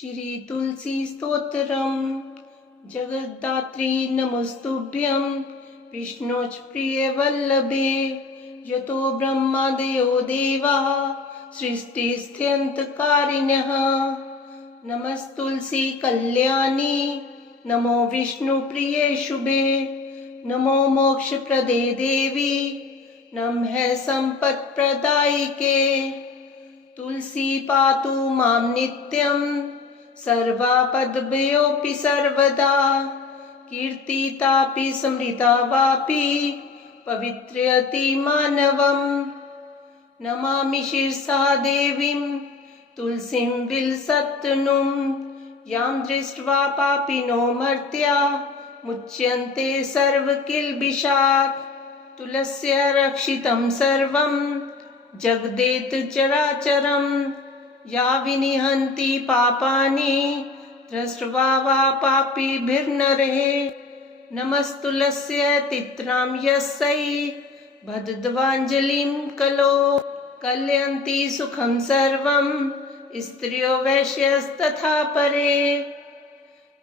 श्री तुलसी स्तोत्रम। जगद्धात्री नमस्तुभ्यं विष्णोच प्रिय वल्लभे। यतो ब्रह्मादयो देवाः सृष्टिस्थित्यन्तकारिणः। नमस्तुलसी कल्याणी नमो विष्णु प्रिये शुभे। नमो मोक्षप्रदे देवी नमः सम्पत्प्रदायिके। तुलसी पातु मां नित्यं सर्वापद्भ्योऽपि सर्वदा। कीर्तितापि स्मृता वापि पवित्रयति मानवम्। नमामि शिरसा देवीं तुलसीं विलसत्तनुं। यां दृष्ट्वा पापिनो मर्त्या मुच्यन्ते सर्वकिल्बिषात्। तुलस्या रक्षितं सर्वं जगदेत चराचरं। या विनिहन्ति पापानि दृष्ट्वा वा पापिभिर्नरः। नमस्तुलस्यै तित्रां यस्यै बद्धध्वाञ्जलिं कलो। कलयन्ति सुखं सर्वं स्त्रियो वैश्यस्तथा परे।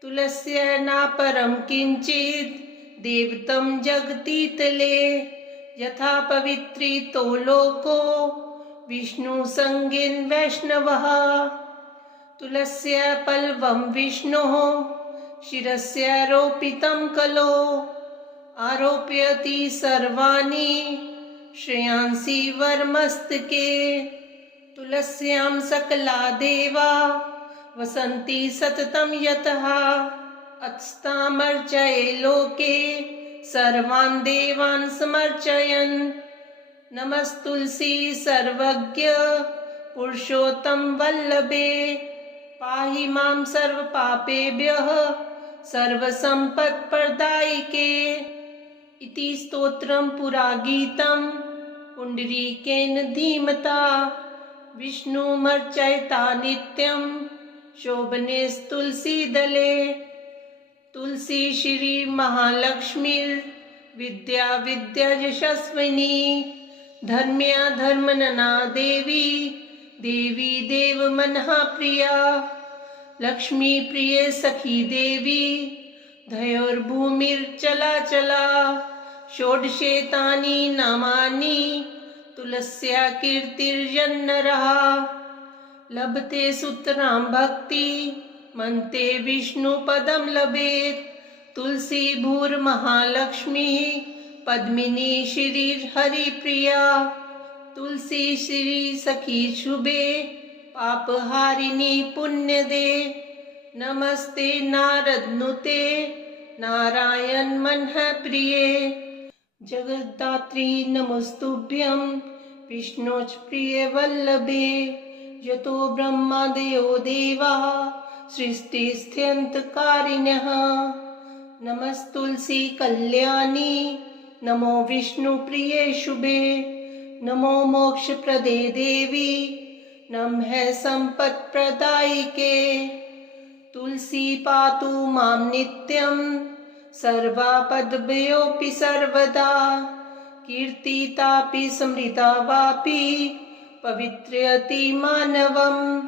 तुलस्या नापरं किञ्चित् देवतं जगतीतले। यथा पवित्रितो लोको विष्णु संगेन वैष्णवः। तुलस्या पल्लवं विष्णोः शिरस्यारोपितं कलो। आरोपयति सर्वाणि श्रेयांसि वरमस्तके। तुलस्यां सकला देवा वसन्ति सततं यतः। अत्स्तामर्चये लोके सर्वान् देवान् समर्चयन्। नमस्तुलसी सर्वज्ञ पुरुषोत्तम वल्लभे। पाहि मां सर्वपापेभ्यः सर्वसम्पत्प्रदायिके। इति स्तोत्रं पुरागीतं पुण्डरीकेन धीमता। विष्णुमर्चयता नित्यं शोभनेस्तुलसीदले। तुलसी श्री महालक्ष्मीर्विद्या विद्यायशस्विनी। धर्म्या धर्मनना देवी देवी देवमनः प्रिया। लक्ष्मी प्रिय सखी देवी धयोर्भूमिर्चलाचला। षोडशेतानि नामानि तुलस्या कीर्तिर्यन्नरः। लभते सुतरां भक्ति मन्ते विष्णुपदं लभेत्। तुलसी भूर्महालक्ष्मी पद्मिनी श्रीहरिप्रिया। तुलसी श्री सखी शुभे पापहारिणी पुण्यदे। नमस्ते नारदनुते नारायण मनः प्रिये। जगद्धात्री नमस्तुभ्यं विष्णोच प्रिय वल्लभे। यतो ब्रह्मादयो देवाः सृष्टिस्थित्यन्तकारिणः। नमस्तुलसी कल्याणी नमो विष्णु प्रिये शुभे। नमो मोक्षप्रदे देवी नमः सम्पत्प्रदायिके। तुलसी पातु मां नित्यं सर्वापद्भ्योऽपि सर्वदा। कीर्तितापि स्मृता वापि पवित्रयति मानवम्।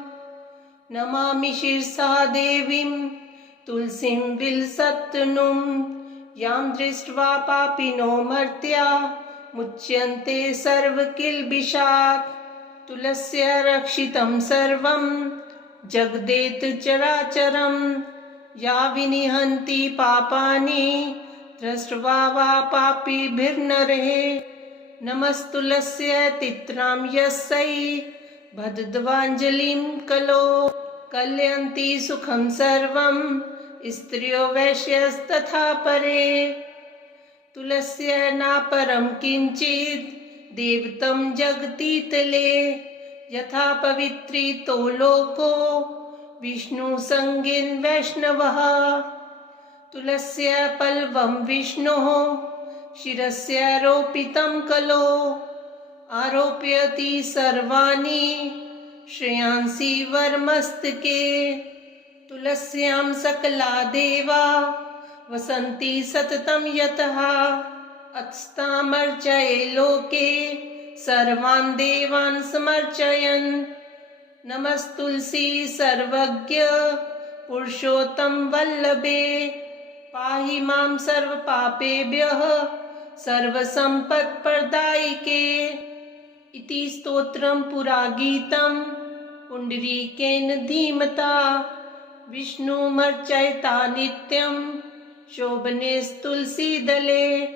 नमामि शिरसा देवीं तुलसीं विलसत्तनुं। यां दृष्ट्वा पापिनो मर्त्या मुच्यन्ते सर्वकिल्बिषात्। तुलस्या रक्षितं सर्वं जगदेत चराचरं। या विनिहन्ति पापानि दृष्ट्वा वा पापिभिर्नरः। नमस्तुलस्यै तित्रां यस्यै बद्धध्वाञ्जलिं कलो। कलयन्ति सुखं सर्वं स्त्रियो वैश्यस्तथा परे। तुलस्या नापरं किञ्चित् देवतं जगतीतले। यथा पवित्रितो लोको विष्णु संगेन वैष्णवः। तुलस्या पल्लवं विष्णोः शिरस्यारोपितं कलो। आरोपयति सर्वाणि श्रेयांसि वरमस्तके। तुलस्यां सकला देवा वसन्ति सततं यतः। अत्स्तामर्चये लोके सर्वान् देवान् समर्चयन्। नमस्तुलसी सर्वज्ञ पुरुषोत्तम वल्लभे पाहि मां सर्वपापेभ्यः सर्वसम्पत्प्रदायिके। इति स्तोत्रं पुरागीतं पुण्डरीकेन धीमता विष्णुमर्चयता नित्यं शोभनेस्तुलसीदले।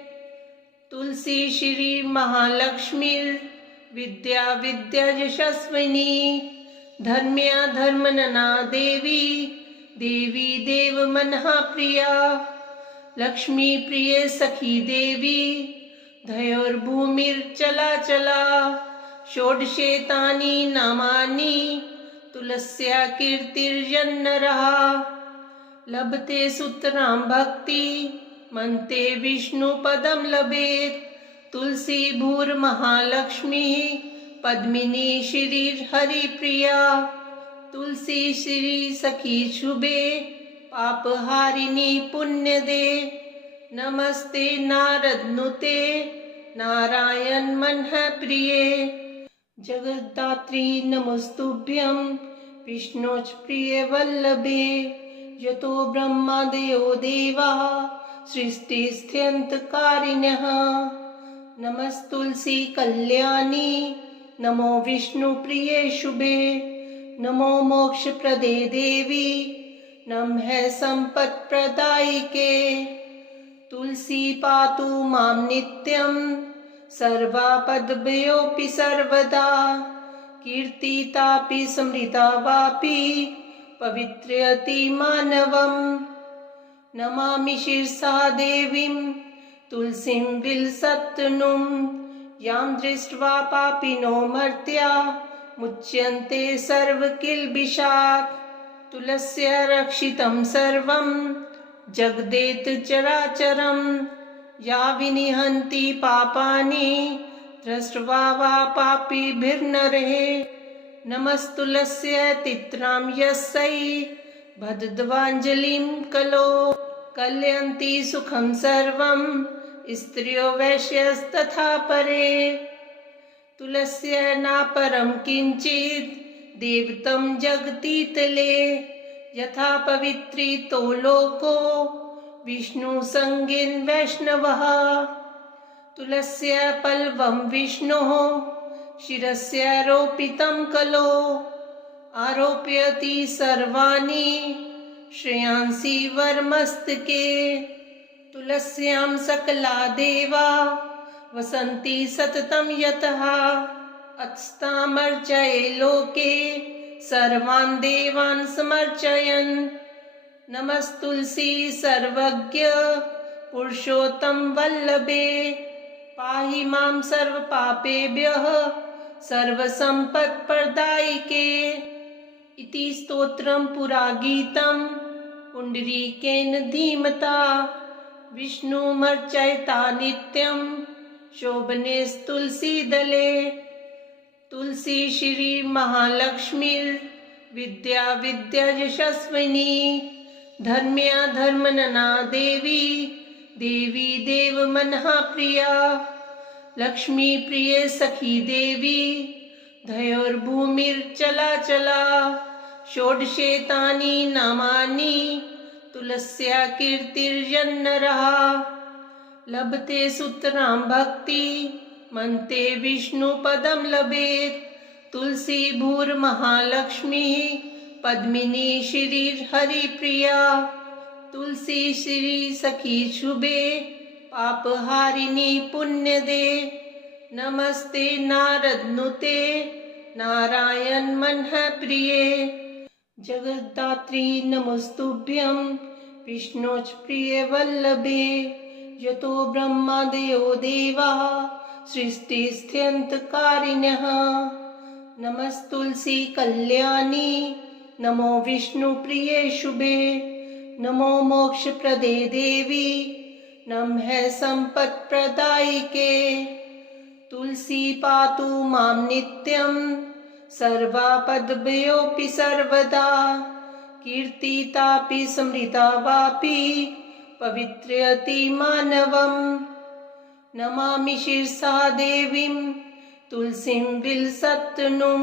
तुलसी श्री महालक्ष्मीर्विद्या विद्यायशस्विनी धर्म्या धर्मनना देवी देवी देवमनः प्रिया। लक्ष्मी प्रिय सखी देवी धयोर्भूमिर्चला षोडशेतानि नामानि तुलस्या कीर्तिर्जन्नरः। लभते सुतरां भक्ति मन्ते विष्णुपदं लभेत्। तुलसी भूर्महालक्ष्मी पद्मिनी श्रीहरिप्रिया। तुलसी श्री सखी शुभे पापहारिणी पुण्यदे। नमस्ते नारदनुते नारायण मनः प्रिये। जगद्धात्री नमस्तुभ्यं विष्णोच प्रिय वल्लभे। यतो ब्रह्मादयो देवाः सृष्टिस्थित्यन्तकारिणः। नमस्तुलसी कल्याणी नमो विष्णुप्रिये शुभे। नमो मोक्षप्रदे देवी नमः सम्पत्प्रदायिके। तुलसी पातु मां नित्यं सर्वापद्भ्योऽपि सर्वदा। कीर्तितापि स्मृता वापि पवित्रयति मानवम्। नमामि शिरसा देवीं तुलसीं विलसत्तनुं। यां दृष्ट्वा पापिनो मर्त्या मुच्यन्ते सर्वकिल्बिषात्। तुलस्या रक्षितं सर्वं जगदेत चराचरं। या विनिहन्ति पापानि दृष्ट्वा वा पापिभिर्नरः। नमस्तुलस्यै तित्रां यस्यै बद्धध्वाञ्जलिं कलो। कलयन्ति सुखं सर्वं स्त्रियो वैश्यस्तथा परे। तुलस्या नापरं किञ्चित् देवतं जगतीतले। यथा पवित्रितो लोको विष्णुसङ्गेन वैष्णवः। तुलस्या पल्लवं विष्णोः शिरस्यारोपितं कलो। आरोपयति सर्वाणि श्रेयांसि वरमस्तके। तुलस्यां सकला देवा वसन्ति सततं यतः। अत्स्तामर्चये लोके सर्वान् देवान् समर्चयन्। नमस्तुलसी सर्वज्ञ पुरुषोत्तम वल्लभे पाहि मां सर्वपापेभ्यः सर्वसम्पत्प्रदायिके। इति स्तोत्रं पुरागीतं पुण्डरीकेन धीमता विष्णुमर्चयता नित्यं शोभनेस्तुलसीदले। तुलसी श्री महालक्ष्मीर्विद्या विद्यायशस्विनी धर्म्या धर्मनना देवी देवी देवमनः प्रिया। लक्ष्मी प्रिय सखी देवी धयोर्भूमिर्चला षोडशेतानि नामानि तुलस्या कीर्तिर्जन्नरः। लभते सुतरां भक्ति मन्ते विष्णुपदं लभेत्। तुलसी भूर्महालक्ष्मी पद्मिनी श्रीहरिप्रिया। तुलसी श्री सखी शुभे पापहारिणी पुण्यदे। नमस्ते नारदनुते नारायण मनः प्रिये। जगद्धात्री नमस्तुभ्यं विष्णोच प्रिय वल्लभे। यतो ब्रह्मादयो देवाः सृष्टिस्थित्यन्तकारिणः। नमस्तुलसी कल्याणी नमो विष्णुप्रिये शुभे। नमो मोक्षप्रदे देवी नमः सम्पत्प्रदायिके। तुलसी पातु मां नित्यं सर्वापद्भ्योऽपि सर्वदा। कीर्तितापि स्मृता वापि पवित्रयति मानवम्। नमामि शिरसा देवीं तुलसीं विलसत्तनुं।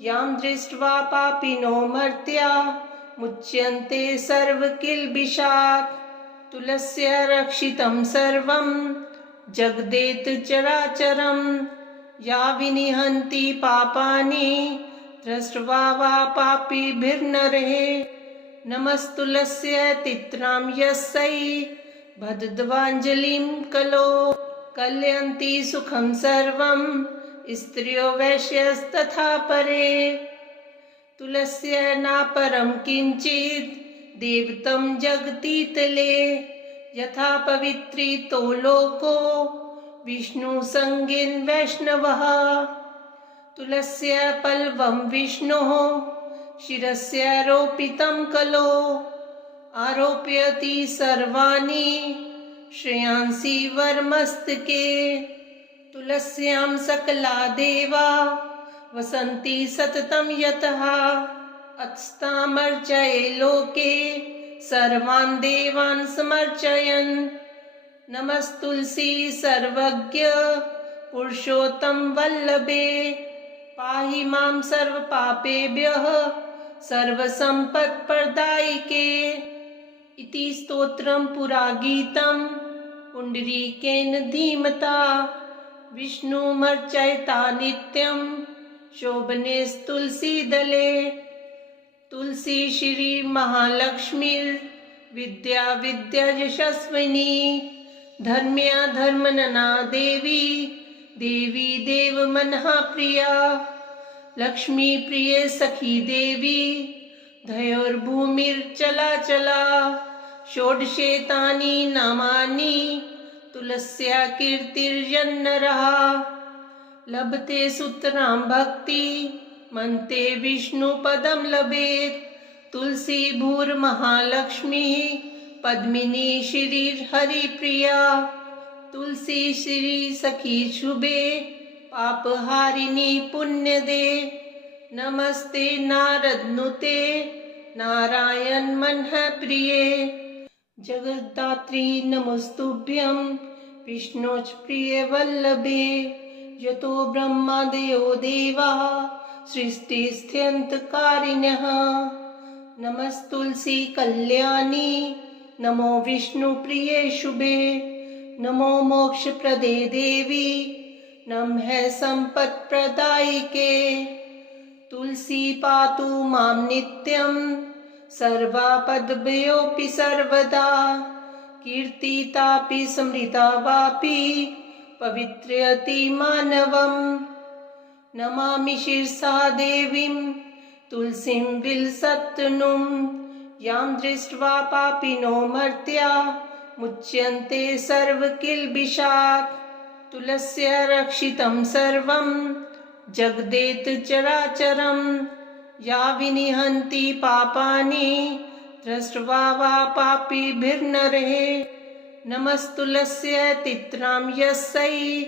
यां दृष्ट्वा पापिनो मर्त्या मुच्यन्ते सर्वकिल्बिषात्। तुलस्या रक्षितं सर्वं जगदेत चराचरं। या विनिहन्ति पापानि दृष्ट्वा वा पापिभिर्नरः। नमस्तुलस्यै तित्रां यस्यै बद्धध्वाञ्जलिं कलो। कलयन्ति सुखं सर्वं स्त्रियो वैश्यस्तथा परे। तुलस्या नापरं किञ्चित् देवतं जगतीतले। यथा पवित्रितो लोको विष्णुसङ्गेन वैष्णवः। तुलस्या पल्वं विष्णोः शिरस्यारोपितं कलो। आरोपयति सर्वाणि श्रेयांसि वरमस्तके। तुलस्यां सकला देवा वसन्ति सततं यतः। अत्स्तामर्चये लोके सर्वान् देवान् समर्चयन्। नमस्तुलसी सर्वज्ञ पुरुषोत्तम वल्लभे। पाहि मां सर्वपापेभ्यः सर्वसम्पत्प्रदायिके। इति स्तोत्रं पुरा गीतं पुण्डरीकेन धीमता। विष्णुमर्चयता नित्यं शोभनेस्तुलसीदले। तुलसी श्री महालक्ष्मीर्विद्या विद्यायशस्विनी। धर्म्या धर्मनना देवी देवी देवमनः प्रिया। लक्ष्मी प्रिय सखी देवी धयोर्भूमिर्चलाचला। षोडशेतानि नामानि तुलस्या कीर्तिर्यन्नरः। लभते सुतरां भक्ति मन्ते विष्णुपदं लभेत्। तुलसी भूर्महालक्ष्मी पद्मिनी श्रीर्हरिप्रिया। तुलसी श्री सखी शुभे पापहारिणी पुण्यदे। नमस्ते नारदनुते नारायण मनः प्रिये। जगद्धात्री नमस्तुभ्यं विष्णोच प्रिय वल्लभे। यतो ब्रह्मादयो देवाः सृष्टिस्थित्यन्तकारिणः। नमस्तुलसी कल्याणी नमो विष्णुप्रिये शुभे। नमो मोक्षप्रदे देवी नमः सम्पत्प्रदायिके। तुलसी पातु मां नित्यं सर्वापद्भ्योऽपि सर्वदा। कीर्तितापि स्मृता वापि पवित्रयति मानवम्। नमामि शिरसा देवीं तुलसीं विलसत्तनुं। यां दृष्ट्वा पापिनो मर्त्या मुच्यन्ते सर्वकिल्बिषात्। तुलस्या रक्षितं सर्वं जगदेत चराचरं। या विनिहन्ति पापानि दृष्ट्वा वा पापिभिर्नरः। नमस्तुलस्यै तित्रां यस्यै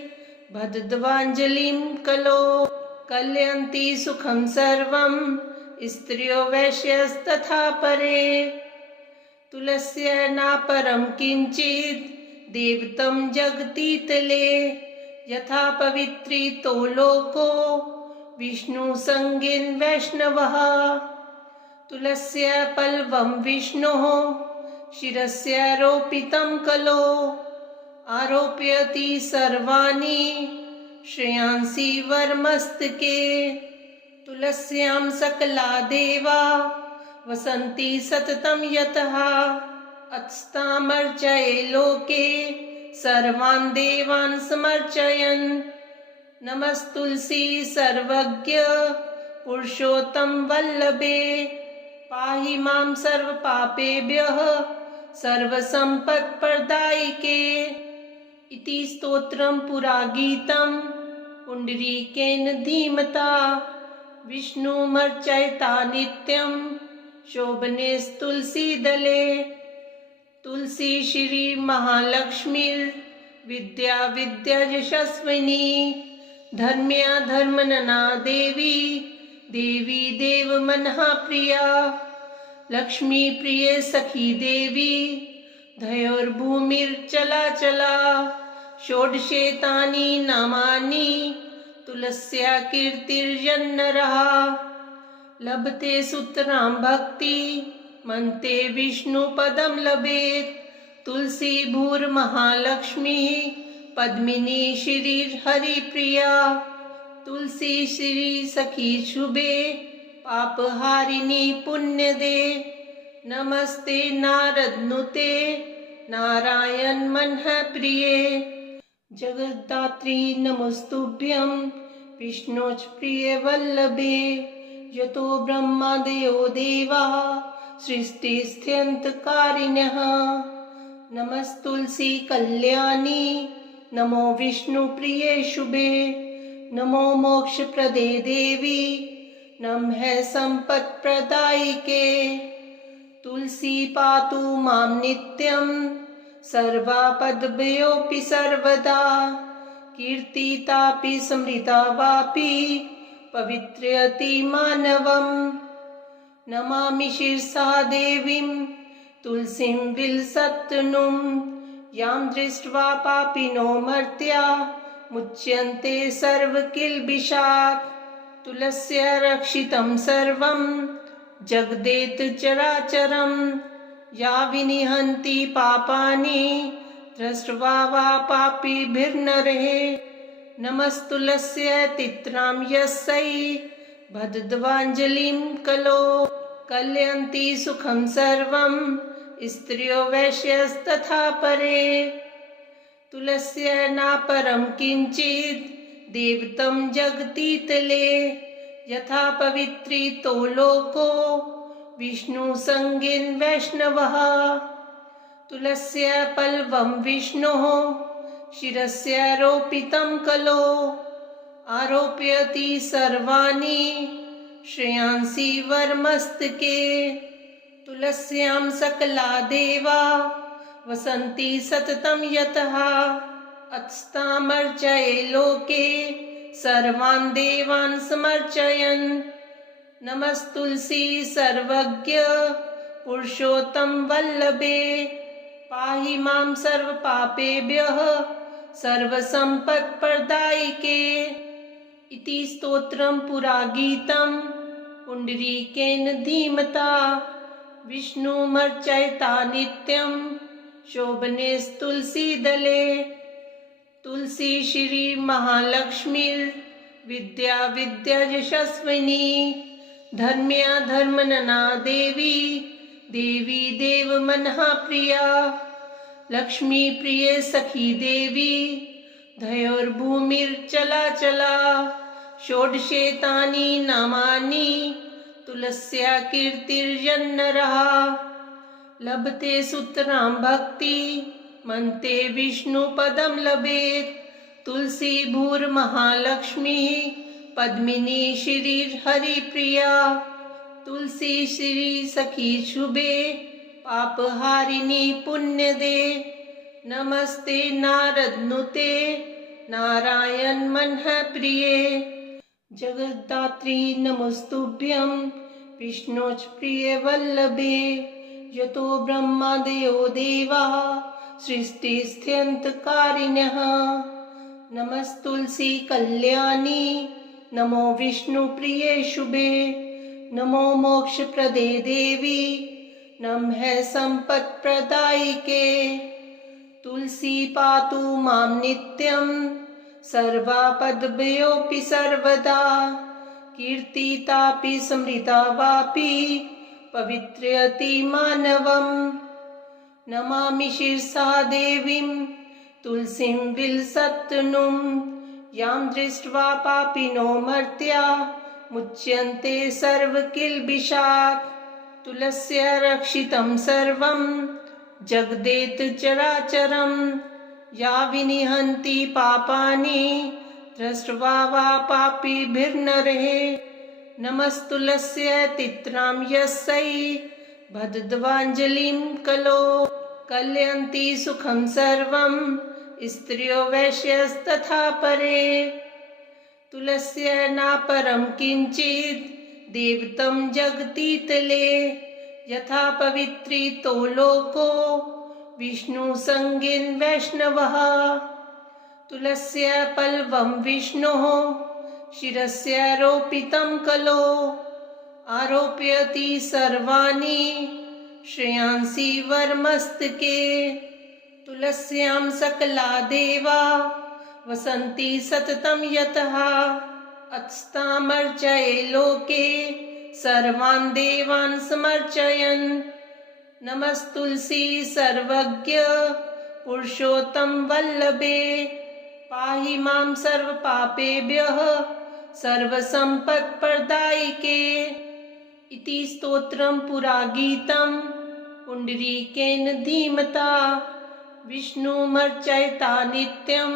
बद्धध्वाञ्जलिं कलो। कलयन्ति सुखं सर्वं स्त्रियो वैश्यस्तथा परे। तुलस्या नापरं किञ्चित् देवतं जगतीतले। यथा पवित्रितो लोको विष्णुसङ्गेन वैष्णवः। तुलस्या पल्वं विष्णोः शिरस्यारोपितं कलो। आरोपयति सर्वाणि श्रेयांसि वरमस्तके। तुलस्यां सकला देवा वसन्ति सततं यतः। अत्स्तामर्चये लोके सर्वान् देवान् समर्चयन्। नमस्तुलसी सर्वज्ञ पुरुषोत्तम वल्लभे। पाहि मां सर्वपापेभ्यः सर्वसम्पत्प्रदायिके। इति स्तोत्रं पुरा गीतं पुण्डरीकेन धीमता। विष्णुमर्चयता नित्यं शोभनेस्तुलसीदले। तुलसी श्री महालक्ष्मीर्विद्या विद्यायशस्विनी। धर्म्या धर्मनना देवी देवी देवमनः प्रिया। लक्ष्मी प्रिय सखी देवी धयोर्भूमिर्चलाचला। षोडशेतानि नामानि तुलस्या कीर्तिर्जन्नरः लभते सुतरां भक्ति मनते विष्णुपदं लभेत् तुलसी भूर्महालक्ष्मीः पद्मिनी श्रीहरिप्रिया तुलसी श्री सखी शुभे पापहारिणी पुण्यदे नमस्ते नारदनुते नारायण मनः प्रिये जगद्धात्री नमस्तुभ्यं विष्णोच प्रिय वल्लभे यतो ब्रह्मादयो देवाः सृष्टिस्थित्यन्तकारिणः नमस्तुलसी कल्याणी नमो विष्णुप्रिये शुभे नमो मोक्षप्रदे देवी नमः सम्पत्प्रदायिके तुलसी पातु मां नित्यं सर्वापद्भ्योऽपि सर्वदा कीर्तितापि स्मृता वापि पवित्रयति मानवम् नमामि शिरसा देवीं तुलसीं विलसत्तनुं यां दृष्ट्वा पापिनो मर्त्या मुच्यन्ते सर्वकिल्बिषात् तुलस्या रक्षितं सर्वं जगदेत चराचरं या विनिहन्ति पापानि दृष्ट्वा वा पापिभिर्नरः नमस्तुलस्यै तित्रां यस्यै बद्धध्वाञ्जलिं कलो कलयन्ति सुखं सर्वं स्त्रियो वैश्यस्तथा परे तुलस्या नापरं किञ्चित् देवतं जगतीतले यथा पवित्रितो लोको विष्णुसंगेन वैष्णवः तुलस्या पल्लवं विष्णोः शिरस्यारोपितं कलो आरोपयति सर्वाणि श्रेयांसि वरमस्तके तुलस्यां सकला देवा वसन्ति सततं यतः अत्स्तामर्चये लोके सर्वान् देवान् समर्चयन् नमस्तुलसी सर्वज्ञ पुरुषोत्तम वल्लभे पाहि मां सर्वपापेभ्यः सर्वसम्पत्प्रदायिके इति स्तोत्रं पुरा गीतं पुण्डरीकेन धीमता विष्णुमर्चयता नित्यं शोभनेस्तुलसीदले तुलसी श्री महालक्ष्मीर्विद्या विद्यायशस्विनी धर्म्या धर्मनना देवी देवी देवमनः प्रिया लक्ष्मी प्रिय सखी देवी धयोर्भूमिर्चला षोडशेतानि नामानि तुलस्या कीर्तिर्जन्नरः लभते सुतरां भक्ति मनते विष्णुपदं लभेत् तुलसी भूर्महालक्ष्मीः पद्मिनी श्रीहरिप्रिया तुलसी श्री सखी शुभे पापहारिणी पुण्यदे नमस्ते नारदनुते नारायण मनः प्रिये जगद्धात्री नमस्तुभ्यं विष्णोच प्रिय वल्लभे यतो ब्रह्मादयो देवाः सृष्टिस्थित्यन्तकारिणः नमस्तुलसी कल्याणी नमो विष्णुप्रिये शुभे नमो मोक्षप्रदे देवी नमः सम्पत्प्रदायिके तुलसी पातु मां नित्यं सर्वापद्भ्योऽपि सर्वदा कीर्तितापि स्मृता वापि पवित्रयति मानवम् नमामि शिरसा देवीं तुलसीं विलसत्तनुं यां दृष्ट्वा पापिनो मर्त्या मुच्यन्ते सर्वकिल्बिषात् तुलस्या रक्षितं सर्वं जगदेत चराचरं या विनिहन्ति पापानि दृष्ट्वा वा पापिभिर्नरः नमस्तुलस्यै तित्रां यस्यै बद्धध्वाञ्जलिं कलो कलयन्ति सुखं सर्वं स्त्रियो वैश्यस्तथा परे तुलस्या नापरं किञ्चित् देवतं जगतीतले यथा पवित्रितो लोको विष्णुसंगेन वैष्णवः तुलस्या पल्लवं विष्णोः शिरस्यारोपितं कलो आरोपयति सर्वाणि श्रेयांसि वरमस्तके तुलस्यां सकला देवा वसन्ति सततं यतः अत्स्तामर्चये लोके सर्वान् देवान् समर्चयन् नमस्तुलसी सर्वज्ञ पुरुषोत्तम वल्लभे पाहि मां सर्वपापेभ्यः सर्वसम्पत्प्रदायिके इति स्तोत्रं पुरागीतं पुण्डरीकेन धीमता विष्णुमर्चयता नित्यं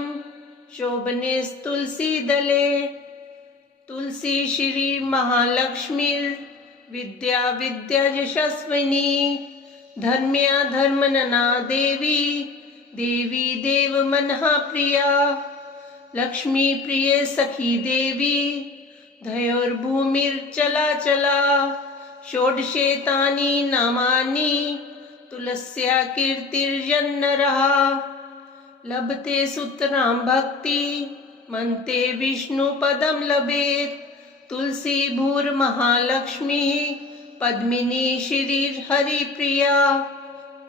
शोभनेस्तुलसीदले तुलसी श्री महालक्ष्मीर्विद्या विद्यायशस्विनी धर्म्या धर्मनना देवी देवी देवमनः प्रिया लक्ष्मी प्रिय सखी देवी धयोर्भूमिर्चला षोडशेतानि नामानि तुलस्या कीर्तिर्यन्नरः लभते सुतरां भक्ति मन्ते विष्णुपदं लभेत् तुलसी भूर्महालक्ष्मी पद्मिनी श्रीर्हरिप्रिया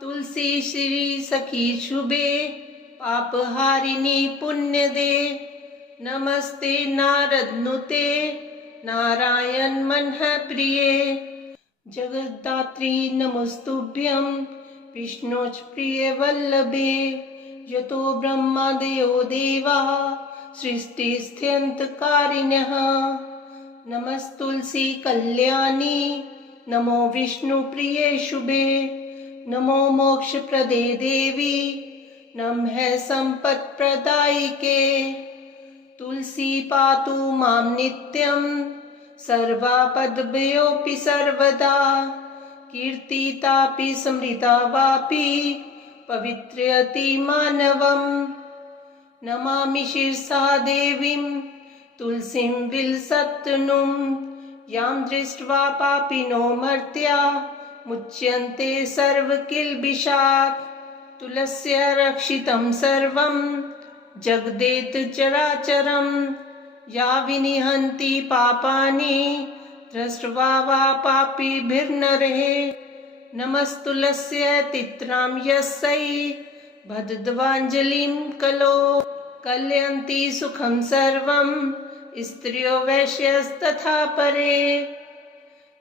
तुलसी श्री सखी शुभे पापहारिणी पुण्यदे नमस्ते नारदनुते नारायण मनः प्रिये जगद्धात्री नमस्तुभ्यं विष्णोच प्रिय वल्लभे यतो ब्रह्मादयो देवाः सृष्टिस्थित्यन्तकारिणः नमस्तुलसी कल्याणी नमो विष्णुप्रिये शुभे नमो मोक्षप्रदे देवी नमः सम्पत्प्रदायिके तुलसी पातु मां नित्यं सर्वापद्भ्योऽपि सर्वदा कीर्तितापि स्मृता वापि पवित्रयति मानवम् नमामि शिरसा देवीं तुलसीं विलसत्तनुं यां दृष्ट्वा पापिनो मर्त्या मुच्यन्ते सर्वकिल्बिषात् तुलस्या रक्षितं सर्वं जगदेत चराचरं या विनिहन्ति पापानि दृष्ट्वा वा पापिभिर्नरः नमस्तुलस्य तित्रां यस्यै भद्रद्वाञ्जलिं कलो कलयन्ति सुखं सर्वं स्त्रियो वैश्यस्तथा परे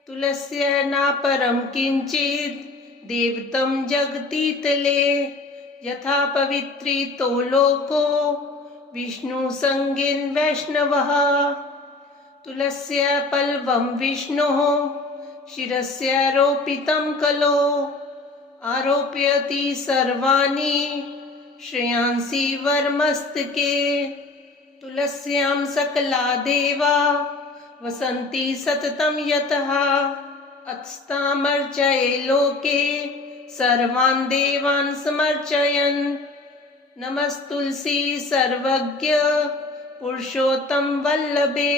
तुलस्य नापरं किञ्चित् देवतं जगतीतले यथा पवित्रितो लोको विष्णुसंगेन वैष्णवः तुलस्य पल्लवं विष्णोः शिरस्यारोपितं कलो आरोपयति सर्वाणि श्रेयांसि वरमस्तके तुलस्यां सकला देवा वसन्ति सततं यतः अत्स्तामर्चये लोके सर्वान् देवान् समर्चयन् नमस्तुलसी सर्वज्ञ पुरुषोत्तम वल्लभे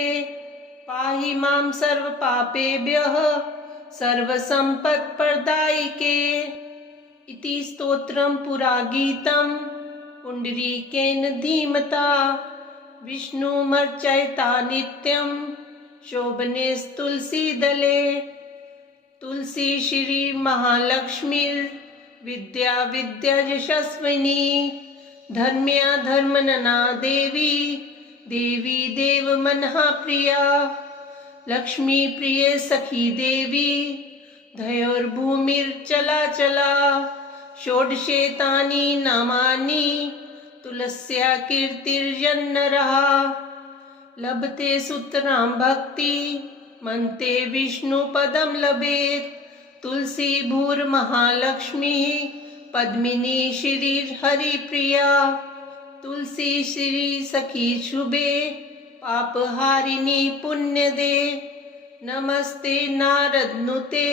पाहि मां सर्वपापेभ्यः सर्वसम्पत्प्रदायिके इति स्तोत्रं पुरागीतं पुण्डरीकेन धीमता विष्णुमर्चयता नित्यं शोभनेस्तुलसीदले तुलसी श्री महालक्ष्मीर्विद्या विद्यायशस्विनी धर्म्या धर्मनना देवी देवी देवमनः प्रिया लक्ष्मी प्रिय सखी देवी धयोर्भूमिर्चला षोडशेतानि नामानि तुलस्या कीर्तिर्यन्नरः लभते सुतरां भक्ति मन्ते विष्णुपदं लभेत् तुलसी भूर्महालक्ष्मी पद्मिनी श्रीर्हरिप्रिया तुलसी श्री सखी शुभे पापहारिणी पुण्यदे नमस्ते नारदनुते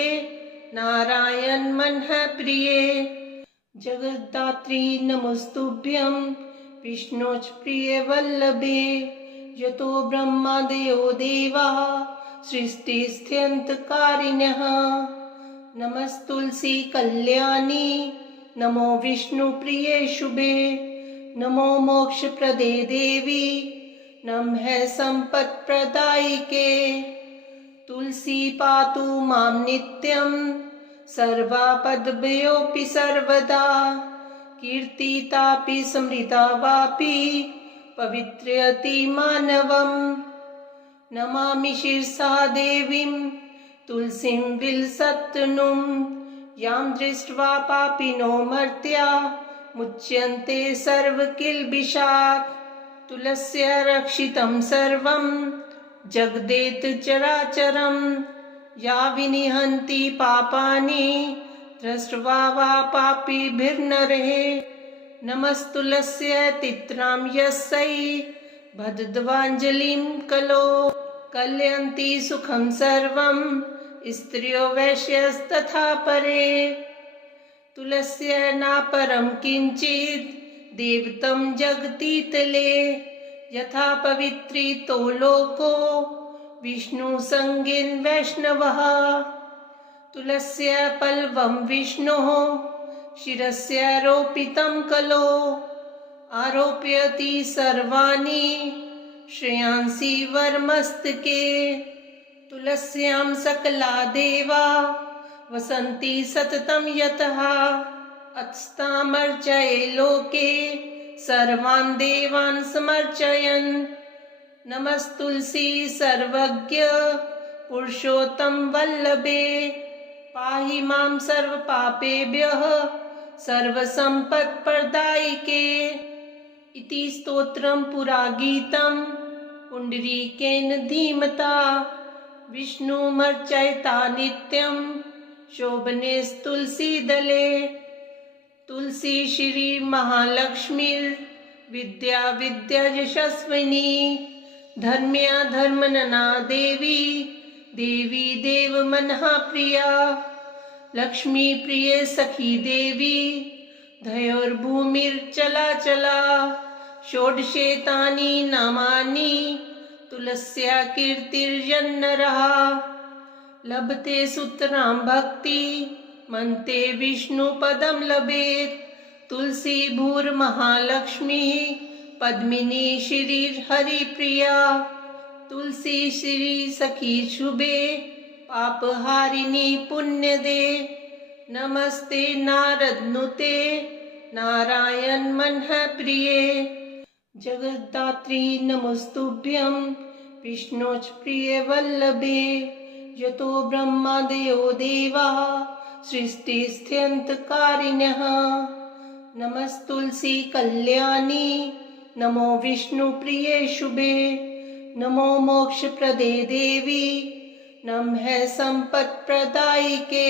नारायण मनः प्रिये जगद्धात्री नमस्तुभ्यं विष्णोच प्रिय वल्लभे यतो ब्रह्मादयो देवाः सृष्टिस्थित्यन्तकारिणः नमस्तुलसी कल्याणी नमो विष्णुप्रिये शुभे नमो मोक्षप्रदे देवी नमः सम्पत्प्रदायिके तुलसी पातु मां नित्यं सर्वापद्भ्योऽपि सर्वदा कीर्तितापि स्मृता वापि पवित्रयति मानवम् नमामि शिरसा देवीं तुलसीं विलसत्तनुं यां दृष्ट्वा पापिनो मर्त्या मुच्यन्ते सर्वकिल्बिषात् तुलस्या रक्षितं सर्वं जगदेत चराचरं या विनिहन्ति पापानि दृष्ट्वा वा पापिभिर्नरः नमस्तुलस्यै तित्रां यस्यै बद्धध्वाञ्जलिं कलो कलयन्ति सुखं सर्वं स्त्रियो वैश्यस्तथा परे तुलस्यै नापरं किञ्चित् देवतं जगतीतले यथा पवित्रितो लोको विष्णुसंगेन वैष्णवः तुलस्यै पल्लवं विष्णोः शिरस्यारोपितं कलो आरोपयति सर्वाणि श्रेयांसि वरमस्तके तुलस्यां सकला देवा वसन्ति सततं यतः अत्स्तामर्चये लोके सर्वान् देवान् समर्चयन् नमस्तुलसी सर्वज्ञ पुरुषोत्तम वल्लभे पाहि मां सर्वपापेभ्यः सर्वसम्पत्प्रदायिके इति स्तोत्रं पुरा गीतं पुण्डरीकेन धीमता विष्णुमर्चयता नित्यं शोभनेस्तुलसीदले तुलसी श्री महालक्ष्मीर्विद्या विद्यायशस्विनी धर्म्या धर्मनना देवी देवी देवमनः प्रिया लक्ष्मी प्रिय सखी देवी धयोर्भूमिर्चलाचला षोडशेतानि नामानि तुलस्या कीर्तिर्यन्नरः लभते सुतरां भक्ति मन्ते विष्णुपदं लभेत् तुलसी भूर्महालक्ष्मी पद्मिनी श्रीहरिप्रिया तुलसी श्री सखी शुभे पापहारिणी पुण्यदे नमस्ते नारदनुते नारायण मनः प्रिये जगद्धात्री नमस्तुभ्यं विष्णोच प्रिय वल्लभे यतो ब्रह्मादयो देवाः सृष्टिस्थित्यन्तकारिणः नमस्तुलसी कल्याणी नमो विष्णुप्रिये शुभे नमो मोक्षप्रदे देवी नमः सम्पत्प्रदायिके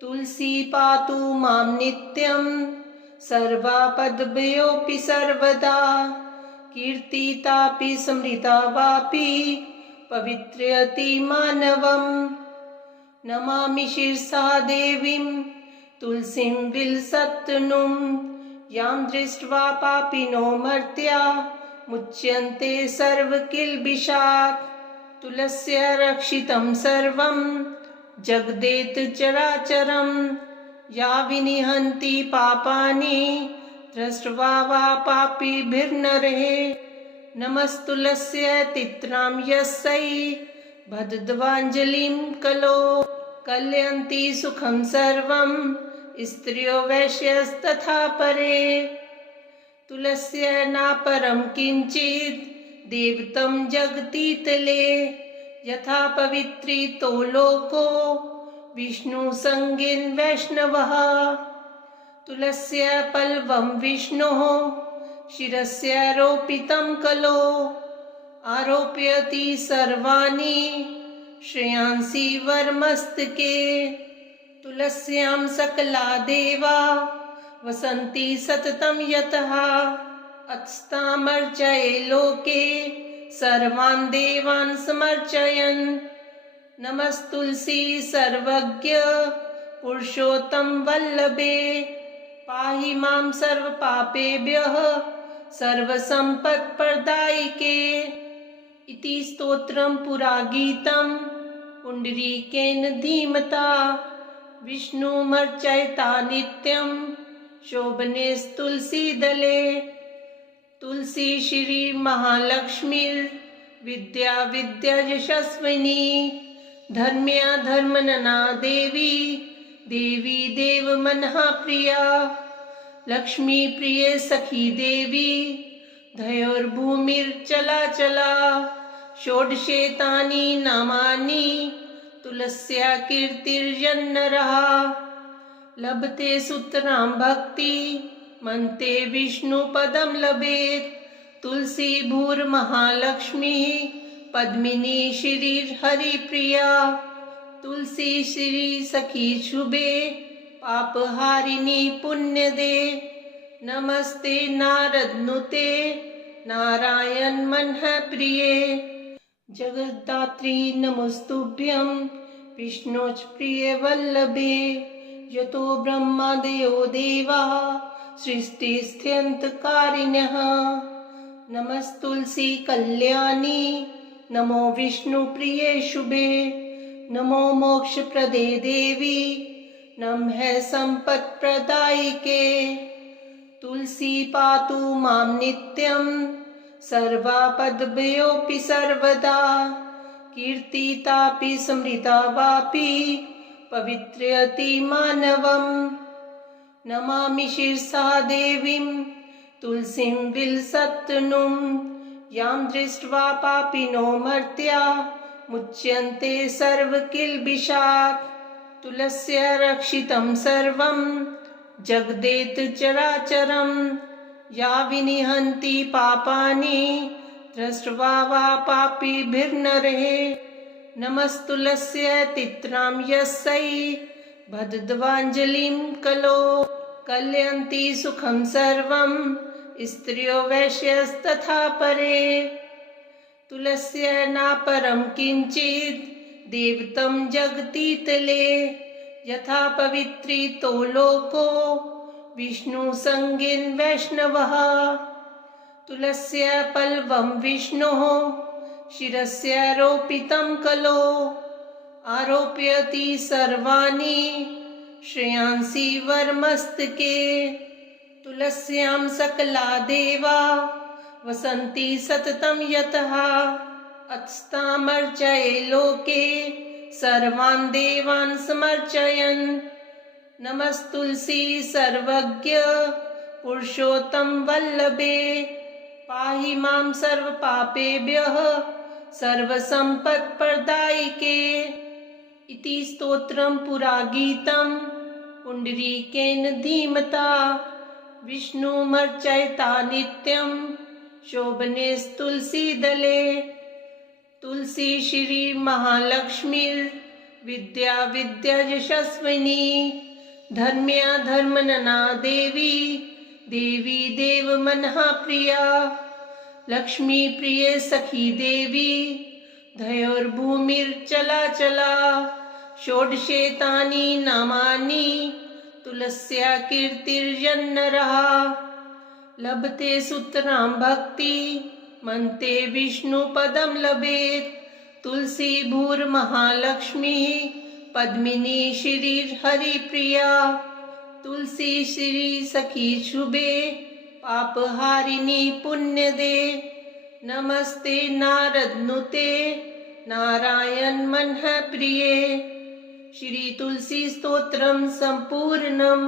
तुलसी पातु मां नित्यं सर्वापद्भ्योऽपि सर्वदा कीर्तितापि स्मृता वापि पवित्रयति मानवम् नमामि शिरसा देवीं तुलसीं विलसत्तनुं यां दृष्ट्वा पापिनो मर्त्या मुच्यन्ते सर्वकिल्बिषात् तुलस्या रक्षितं सर्वं जगदेत चराचरं या विनिहन्ति पापानि दृष्ट्वा वा पापिभिर्नरः नमस्तुलस्यै तित्रां यस्यै बद्धध्वाञ्जलिं कलो कलयन्ति सुखं सर्वं स्त्रियो वैश्यस्तथा परे तुलस्यै नापरं किञ्चित् देवतं जगतीतले यथा पवित्रितो लोको विष्णुसंगेन वैष्णवः तुलस्यै पल्लवं विष्णोः शिरस्यारोपितं कलो आरोपयति सर्वाणि श्रेयांसि वरमस्तके तुलस्यां सकला देवा वसन्ति सततं यतः अत्स्तामर्चये लोके सर्वान् देवान् समर्चयन् नमस्तुलसी सर्वज्ञ पुरुषोत्तम वल्लभे पाहि मां सर्वपापेभ्यः सर्वसम्पत्प्रदायिके इति स्तोत्रं पुरा गीतं पुण्डरीकेन धीमता विष्णुमर्चयता नित्यं शोभनेस्तुलसीदले तुलसी श्री महालक्ष्मीर् विद्या विद्यायशस्विनी धर्म्या धर्मनना देवी देवी देव मनः प्रिया लक्ष्मी प्रिय सखी देवी धयोर्भूमिर्चला चला षोडशेतानि नामानि तुलस्या कीर्तिर्जन्नरः लभते सुतरां भक्ति मन्ते विष्णु पदं लभेत् तुलसी भूर्महालक्ष्मी पद्मिनी श्रीर्हरिप्रिया तुलसी श्री सखी शुभे पापहारिणी पुण्यदे नमस्ते नारदनुते नारायण मनः प्रिये जगद्धात्री नमस्तुभ्यं विष्णोच प्रिय वल्लभे यतो ब्रह्मादयो देवाः सृष्टिस्थित्यन्तकारिणः नमस्तुलसी कल्याणी नमो विष्णु प्रिये शुभे नमो मोक्षप्रदे देवी नमः सम्पत्प्रदायिके तुलसी पातु मां नित्यं सर्वापद्भ्योऽपि सर्वदा कीर्तितापि स्मृता वापि पवित्रयति मानवम् नमामि शिरसा देवीं तुलसीं विलसत्तनुं यां दृष्ट्वा पापिनो मर्त्या मुच्यन्ते सर्वकिल्बिषात् तुलस्या रक्षितं सर्वं जगदेत चराचरं या विनिहन्ति पापानि दृष्ट्वा वा पापिभिर्नरे नमस्तुलस्य तित्रां यस्यै बद्धध्वाञ्जलिं कलो कलयन्ति सुखं सर्वं स्त्रियो वैश्यस्तथा परे तुलस्य नापरं किञ्चित् देवतं जगतीतले यथा पवित्रितो लोको विष्णुसंज्ञेन वैष्णवः तुलस्य पल्लवं विष्णोः शिरस्यारोपितं कलो आरोपयति सर्वाणि श्रेयांसि वरमस्तके तुलस्यां सकला देवा वसन्ति सततं यतः अत्स्तामर्चये लोके सर्वान् देवान् समर्चयन् नमस्तुलसी सर्वज्ञ पुरुषोत्तम वल्लभे पाहि मां सर्वपापेभ्यः सर्वसम्पत्प्रदायिके इति स्तोत्रं पुरागीतं पुण्डरीकेन धीमता विष्णुमर्चयता नित्यं शोभनेस्तुलसीदले तुलसी श्री महालक्ष्मीर् विद्या विद्यायशस्विनी धर्म्या धर्मनना देवी देवी देव मनः प्रिया लक्ष्मी प्रिय सखी देवी धयोर्भूमिर्चला चला षोडशेतानि नामानि तुलस्या कीर्तिर्जन्नरः लभते सुतरां भक्ति मन्ते विष्णु पदं लभेत् तुलसी भूर्महालक्ष्मी पद्मिनी श्रीर्हरिप्रिया तुलसी श्री सखी शुभे पापहारिणी पुण्यदे नमस्ते नारदनुते नारायण मनः प्रिये श्री तुलसी स्तोत्रम संपूर्णम्।